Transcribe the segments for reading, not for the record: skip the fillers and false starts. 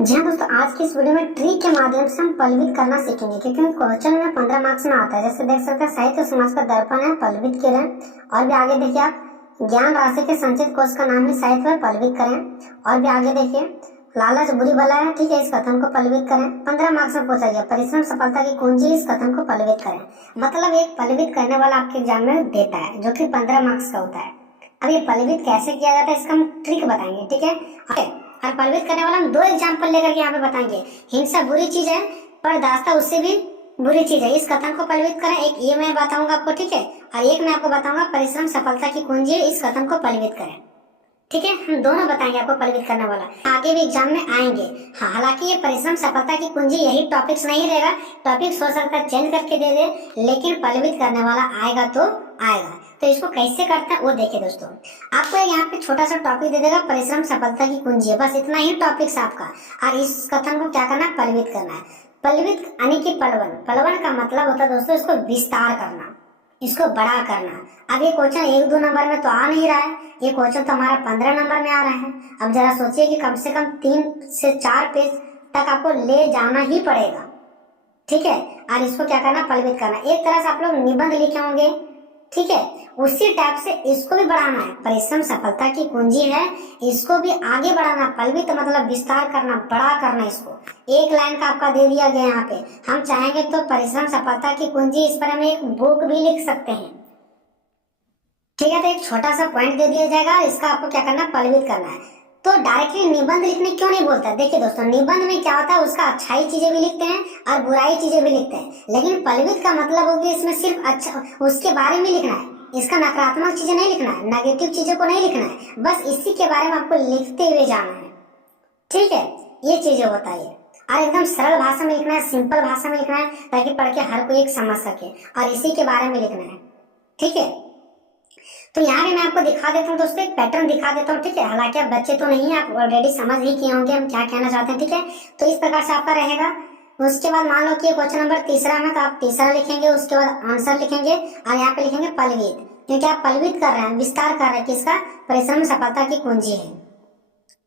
जी हाँ दोस्तों, आज की इस वीडियो में ट्री के माध्यम से हम पल्वित करना सीखेंगे क्योंकि क्वेश्चन में 15 मार्क्स में आता है। जैसे देख सकते हैं, साहित्य समाज का दर्पण है, पल्वित किरण। और भी आगे देखिए आप, ज्ञान राशि के संचित कोश का नाम ही साहित्य में, पल्वित करें। और भी आगे देखिए, लालच बुरी बला है, ठीक है, इस कथन को पल्वित करें। 15 मार्क्स में पूछा गया, परिश्रम सफलता की कुंजी, इस कथन को पल्वित करें। मतलब एक पल्वित करने वाला आपके एग्जाम में देता है जो कि 15 मार्क्स का होता है। अब ये पल्वित कैसे किया जाता है इसका हम ट्रिक बताएंगे, ठीक है। और पल्वित करने वाला हम दो एग्जाम्पल लेकर के यहाँ पे बताएंगे। हिंसा बुरी चीज है पर दास्ता उससे भी बुरी चीज है, इस कथन को पल्वित करें। एक ये मैं बताऊंगा आपको, ठीक है, और एक मैं आपको बताऊंगा परिश्रम सफलता की कुंजी है, इस कथन को पल्वित करें, ठीक है। हम दोनों बताएंगे आपको पल्वित करने वाला, आगे भी एग्जाम में आएंगे। हाँ, हालांकि ये परिश्रम सफलता की कुंजी यही टॉपिक्स नहीं रहेगा, टॉपिक्स हो सकता है चेंज करके दे दे, लेकिन पल्वित करने वाला आएगा तो आएगा। तो इसको कैसे करते हैं वो देखिए दोस्तों। आपको यहाँ पे छोटा सा टॉपिक दे देगा, परिश्रम सफलता की कुंजी है, बस इतना ही टॉपिक्स आपका। और इस कथन को क्या करना है, पल्वित करना है। पल्वित यानी कि पलवन, पलवन का मतलब होता है दोस्तों इसको विस्तार करना, इसको बड़ा करना। अब ये क्वेश्चन 1-2 नंबर में तो आ नहीं रहा है, ये क्वेश्चन तो हमारा 15 नंबर में आ रहा है। अब जरा सोचिए कि कम से कम 3 से 4 पेज तक आपको ले जाना ही पड़ेगा, ठीक है। और इसको क्या करना, पल्वित करना। एक तरह से आप लोग निबंध लिखे होंगे, ठीक है, उसी टाइप से इसको भी बढ़ाना है। परिश्रम सफलता की कुंजी है, इसको भी आगे बढ़ाना। पल्वित मतलब विस्तार करना, बड़ा करना। इसको एक लाइन का आपका दे दिया गया यहाँ पे, हम चाहेंगे तो परिश्रम सफलता की कुंजी, इस पर हम एक बुक भी लिख सकते हैं, ठीक है। तो एक छोटा सा पॉइंट दे दिया जाएगा, इसका आपको क्या करना है, पल्वित करना है। तो डायरेक्टली निबंध लिखने क्यों नहीं बोलता है, देखिए दोस्तों, निबंध में क्या होता है, उसका अच्छाई चीजें भी लिखते हैं और बुराई चीजें भी लिखते हैं, लेकिन पल्वित का मतलब होगी इसमें सिर्फ अच्छा उसके बारे में लिखना है, इसका नकारात्मक चीजें नहीं लिखना है, नेगेटिव चीजों को नहीं लिखना है, बस इसी के बारे में आपको लिखते हुए जाना है, ठीक है। ये चीजें होता है, और एकदम सरल भाषा में लिखना है, सिंपल भाषा में लिखना है, ताकि पढ़ के हर कोई एक समझ सके, और इसी के बारे में लिखना है, ठीक है। तो यहाँ भी मैं आपको दिखा देता हूँ दोस्तों, एक पैटर्न दिखा देता हूँ, ठीक है। हालांकि आप बच्चे तो नहीं है, आप ऑलरेडी समझ ही किए होंगे हम क्या कहना चाहते हैं, ठीक है। तो इस प्रकार से आपका रहेगा। उसके बाद मान लो कि क्वेश्चन नंबर तीसरा है, तो आप तीसरा लिखेंगे, उसके बाद आंसर लिखेंगे, और यहाँ पे लिखेंगे पल्वित, क्योंकि आप पल्वित कर रहे हैं, विस्तार कर रहे हैं, किसका, परिश्रम सफलता की कुंजी है,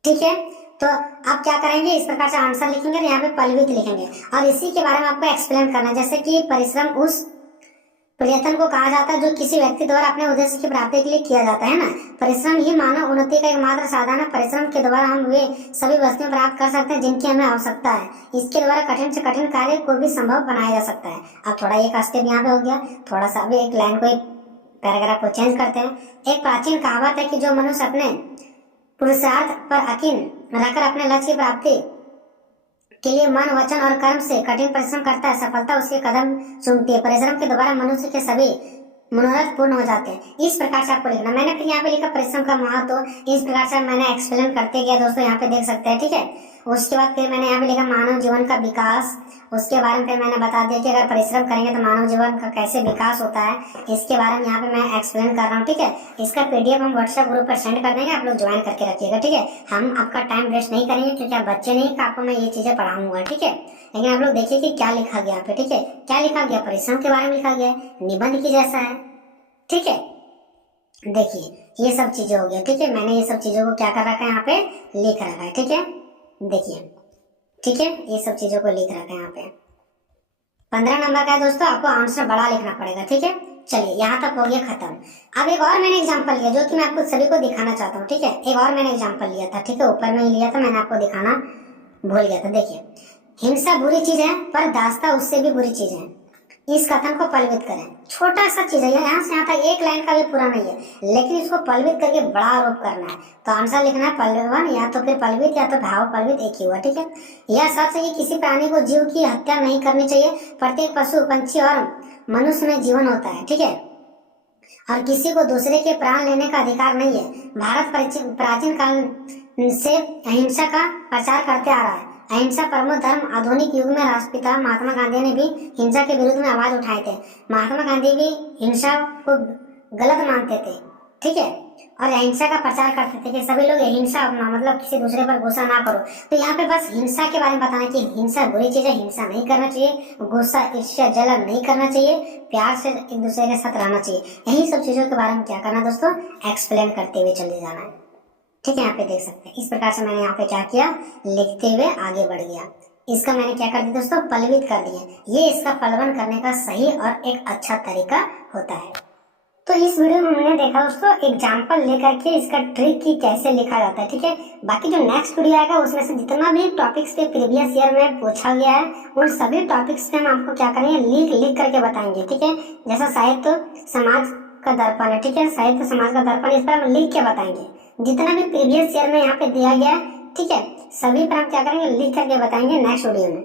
ठीक है। तो आप क्या करेंगे, इस प्रकार से आंसर लिखेंगे और यहाँ पे पल्वित लिखेंगे, और इसी के बारे में आपको एक्सप्लेन करना है। जैसे कि परिश्रम उस प्रयत्न को कहा जाता है जो किसी व्यक्ति द्वारा अपने उद्देश्य की प्राप्ति के लिए किया जाता है ना। परिश्रम ही मानव उन्नति का एकमात्र साधन है। परिश्रम के द्वारा हम वे सभी वस्तुएं प्राप्त कर सकते हैं जिनकी हमें आवश्यकता है। इसके द्वारा कठिन से कठिन कार्य को भी संभव बनाया जा सकता है। अब थोड़ा एक स्टेप यहाँ पे हो गया, थोड़ा सा अभी एक लाइन को, एक पैराग्राफ को चेंज करते हैं। एक प्राचीन कहावत है कि जो मनुष्य अपने पुरुषार्थ पर यकीन रखकर अपने लक्ष्य की प्राप्ति के लिए मन, वचन और कर्म से कठिन परिश्रम करता है, सफलता उसके कदम चूमती है। परिश्रम के द्वारा मनुष्य के सभी मनोरथ पूर्ण हो जाते हैं। इस प्रकार से आपको लिखना। मैंने फिर यहाँ पे लिखा परिश्रम का महत्व, इस प्रकार से मैंने एक्सप्लेन करते गया दोस्तों, यहाँ पे देख सकते हैं, ठीक है। उसके बाद फिर मैंने यहाँ पे लिखा मानव जीवन का विकास, उसके बारे में फिर मैंने बता दिया कि अगर परिश्रम करेंगे तो मानव जीवन का कैसे विकास होता है, इसके बारे में यहाँ पे मैं एक्सप्लेन कर रहा हूँ, ठीक है। इसका पीडीएफ हम व्हाट्सएप ग्रुप पर सेंड कर देंगे, आप लोग ज्वाइन करके रखिएगा, ठीक है। हम आपका टाइम वेस्ट नहीं करेंगे क्योंकि आप बच्चे नहीं कि आपको मैं ये चीजें पढ़ाऊंगा, ठीक है। लेकिन आप लोग देखिए कि क्या लिखा गया यहाँ पे, ठीक है। क्या लिखा गया, परिश्रम के बारे में लिखा गया है, निबंध की जैसा है, ठीक है। देखिए ये सब चीजें हो गया, ठीक है। मैंने ये सब चीजों को क्या कर रखा है, यहाँ पे लिख रखा है, ठीक है। देखिए, ठीक है, ये सब चीजों को लिख रखा है यहाँ पे। 15 नंबर का है दोस्तों, आपको आंसर बड़ा लिखना पड़ेगा, ठीक है। चलिए यहाँ तक हो गया खत्म। अब एक और मैंने एग्जांपल लिया जो कि मैं आपको सभी को दिखाना चाहता हूँ, ठीक है। एक और मैंने एग्जांपल लिया था, ठीक है, ऊपर में ही लिया था, मैंने आपको दिखाना भूल गया था। देखिए, हिंसा बुरी चीज है पर दास्ता उससे भी बुरी चीज है, इस कथन को पल्वित करें। छोटा सा चीज है, यहाँ से यहाँ तक एक लाइन का भी पूरा नहीं है, लेकिन इसको पल्वित करके बड़ा आरोप करना है। तो आंसर लिखना है पल्लवन, या तो फिर पल्वित या तो भाव पल्वित, एक ही हुआ, ठीक है। यह सच है कि किसी प्राणी को जीव की हत्या नहीं करनी चाहिए। प्रत्येक पशु, पंछी और मनुष्य में जीवन होता है, ठीक है, और किसी को दूसरे के प्राण लेने का अधिकार नहीं है। भारत प्राचीन काल से अहिंसा का प्रचार करते आ रहा है। अहिंसा परमो धर्म। आधुनिक युग में राष्ट्रपिता महात्मा गांधी ने भी हिंसा के विरुद्ध में आवाज उठाए थे। महात्मा गांधी भी हिंसा को गलत मानते थे, ठीक है, और अहिंसा का प्रचार करते थे कि सभी लोग हिंसा मतलब किसी दूसरे पर गुस्सा ना करो। तो यहाँ पे बस हिंसा के बारे में बताना कि हिंसा बुरी चीज है, हिंसा नहीं करना चाहिए, गुस्सा, ईर्ष्या, जलन नहीं करना चाहिए, प्यार से एक दूसरे के साथ रहना चाहिए। यही सब चीजों के बारे में क्या करना दोस्तों, एक्सप्लेन करते हुए चले जाना है, ठीक है, यहाँ पे देख सकते हैं इस प्रकार से मैंने यहाँ पे क्या किया, लिखते हुए आगे बढ़ गया। इसका मैंने क्या कर दिया दोस्तों, पल्लवित कर दिया। ये इसका पलवन करने का सही और एक अच्छा तरीका होता है। तो इस वीडियो में हमने देखा दोस्तों एग्जाम्पल लेकर के इसका ट्रिक की कैसे लिखा जाता है। ठीक है, बाकी जो नेक्स्ट वीडियो आएगा उसमें से जितना भी टॉपिक्स पे प्रीवियस ईयर में पूछा गया है उन सभी टॉपिक्स पे हम आपको क्या करेंगे, लिख करके बताएंगे। ठीक है, जैसा साहित्य समाज का दर्पण है, ठीक है, साहित्य समाज का दर्पण, इस पर हम लिख के बताएंगे जितना भी प्रीवियस ईयर में यहाँ पे दिया गया है। ठीक है, सभी पर हम क्या करेंगे, लिख करके बताएंगे नेक्स्ट वीडियो में।